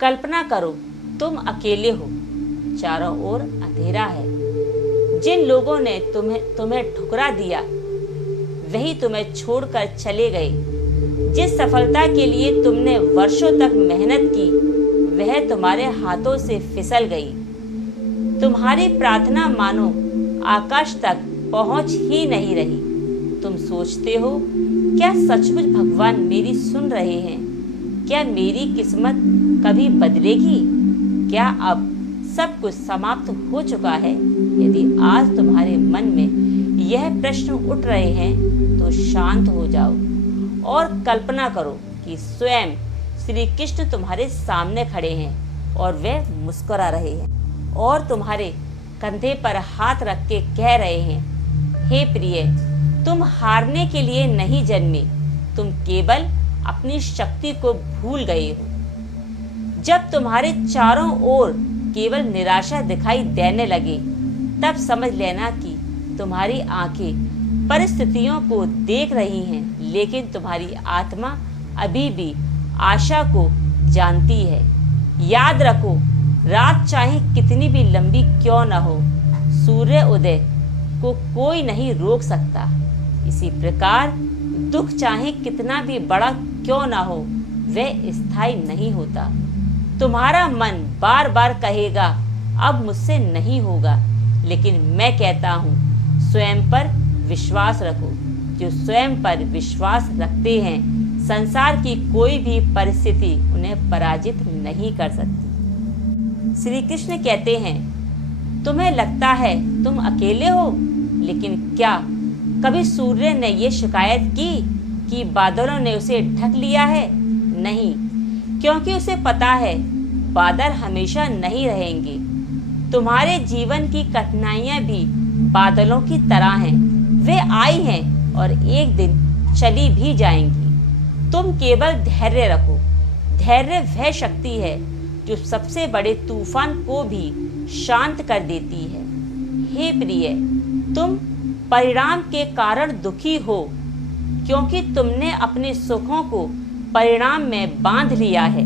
कल्पना करो तुम अकेले हो, चारों ओर अंधेरा है। जिन लोगों ने तुम्हें ठुकरा दिया वही तुम्हें छोड़कर चले गए। जिस सफलता के लिए तुमने वर्षों तक मेहनत की वह तुम्हारे हाथों से फिसल गई। तुम्हारी प्रार्थना मानो आकाश तक पहुंच ही नहीं रही। तुम सोचते हो क्या सचमुच भगवान मेरी सुन रहे हैं? क्या मेरी किस्मत कभी बदलेगी? क्या अब सब कुछ समाप्त हो चुका है? यदि आज तुम्हारे मन में यह प्रश्न उठ रहे हैं तो शांत हो जाओ और कल्पना करो कि स्वयं श्री कृष्ण तुम्हारे सामने खड़े हैं और वे मुस्कुरा रहे हैं और तुम्हारे कंधे पर हाथ रख के कह रहे हैं, हे प्रिय, तुम हारने के लिए नहीं जन्मे, तुम केवल अपनी शक्ति को भूल गए हो। जब तुम्हारे चारों ओर केवल निराशा दिखाई देने लगे तब समझ लेना कि तुम्हारी आंखें परिस्थितियों को देख रही हैं, लेकिन तुम्हारी आत्मा अभी भी आशा को जानती है। याद रखो, रात चाहे कितनी भी लंबी क्यों न हो, सूर्य उदय को कोई नहीं रोक सकता। इसी प्रकार दुख चाहे कितना भी बड़ा क्यों न हो, वह स्थायी नहीं होता। तुम्हारा मन बार बार कहेगा अब मुझसे नहीं होगा, लेकिन मैं कहता हूँ स्वयं पर विश्वास रखो। जो स्वयं पर विश्वास रखते हैं संसार की कोई भी परिस्थिति उन्हें पराजित नहीं कर सकती। श्री कृष्ण कहते हैं, तुम्हें लगता है तुम अकेले हो, लेकिन क्या कभी सूर्य ने ये शिकायत की कि बादलों ने उसे ढक लिया है? नहीं, क्योंकि उसे पता है बादल हमेशा नहीं रहेंगे। तुम्हारे जीवन की कठिनाइयां भी बादलों की तरह हैं, वे आई हैं और एक दिन चली भी जाएंगी। तुम केवल धैर्य रखो। धैर्य वह शक्ति है जो सबसे बड़े तूफान को भी शांत कर देती है। हे प्रिय, तुम परिणाम के कारण दुखी हो क्योंकि तुमने अपने सुखों को परिणाम में बांध लिया है,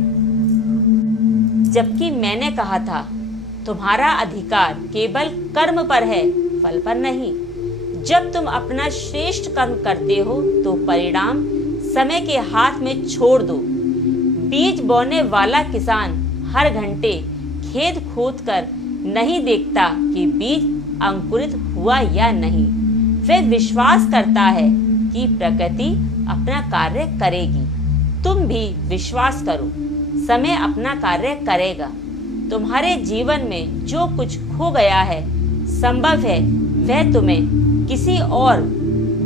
जबकि मैंने कहा था तुम्हारा अधिकार केवल कर्म पर है, फल पर नहीं। जब तुम अपना श्रेष्ठ कर्म करते हो तो परिणाम समय के हाथ में छोड़ दो। बीज बोने वाला किसान हर घंटे खेत खोदकर नहीं देखता कि बीज अंकुरित हुआ या नहीं। वह विश्वास करता है कि प्रकृति अपना कार्य करेगी। तुम भी विश्वास करो, समय अपना कार्य करेगा। तुम्हारे जीवन में जो कुछ खो गया है, संभव है वह तुम्हें किसी और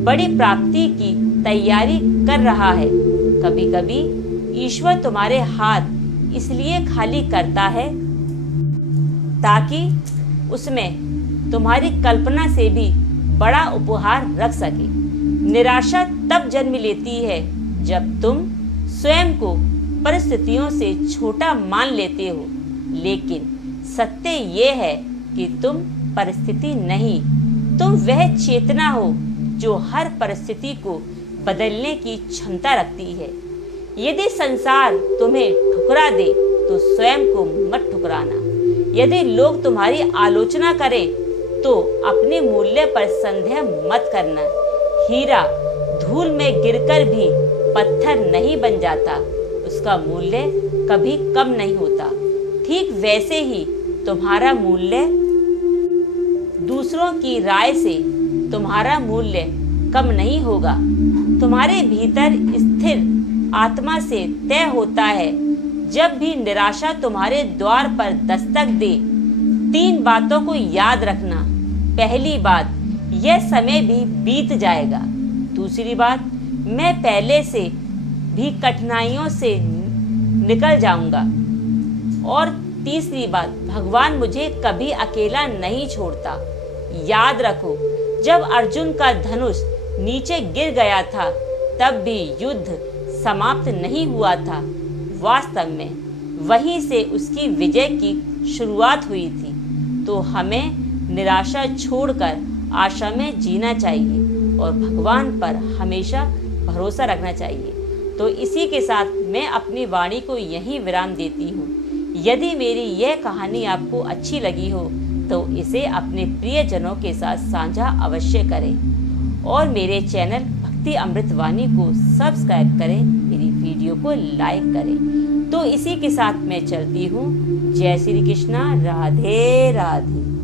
बड़ी प्राप्ति की तैयारी कर रहा है। कभी कभी ईश्वर तुम्हारे हाथ इसलिए खाली करता है ताकि उसमें तुम्हारी कल्पना से भी बड़ा उपहार रख सके। निराशा तब जन्म लेती है जब तुम स्वयं को परिस्थितियों से छोटा मान लेते हो, लेकिन सत्य ये है कि तुम परिस्थिति नहीं, तुम वह चेतना हो जो हर परिस्थिति को बदलने की क्षमता रखती है। यदि संसार तुम्हें ठुकरा दे तो स्वयं को मत ठुकराना। यदि लोग तुम्हारी आलोचना करें तो अपने मूल्य पर संदेह मत करना। हीरा धूल में गिरकर भी पत्थर नहीं बन जाता, उसका मूल्य कभी कम नहीं होता। ठीक वैसे ही तुम्हारा मूल्य दूसरों की राय से तुम्हारा मूल्य कम नहीं होगा। तुम्हारे भीतर स्थिर आत्मा से तय होता है। जब भी निराशा तुम्हारे द्वार पर दस्तक दे, 3 बातों को याद रखना। पहली बात, यह समय भी बीत जाएगा। दूसरी बात, मैं पहले से भी कठिनाइयों से निकल जाऊंगा। और तीसरी बात, भगवान मुझे कभी अकेला नहीं छोड़ता। याद रखो, जब अर्जुन का धनुष नीचे गिर गया था तब भी युद्ध समाप्त नहीं हुआ था। वास्तव में वहीं से उसकी विजय की शुरुआत हुई थी। तो हमें निराशा छोड़कर आशा में जीना चाहिए और भगवान पर हमेशा भरोसा रखना चाहिए। तो इसी के साथ मैं अपनी वाणी को यहीं विराम देती हूँ। यदि मेरी यह कहानी आपको अच्छी लगी हो तो इसे अपने प्रियजनों के साथ साझा अवश्य करें और मेरे चैनल भक्ति अमृत वाणी को सब्सक्राइब करें, मेरी वीडियो को लाइक करें। तो इसी के साथ मैं चलती हूँ। जय श्री कृष्णा, राधे राधे।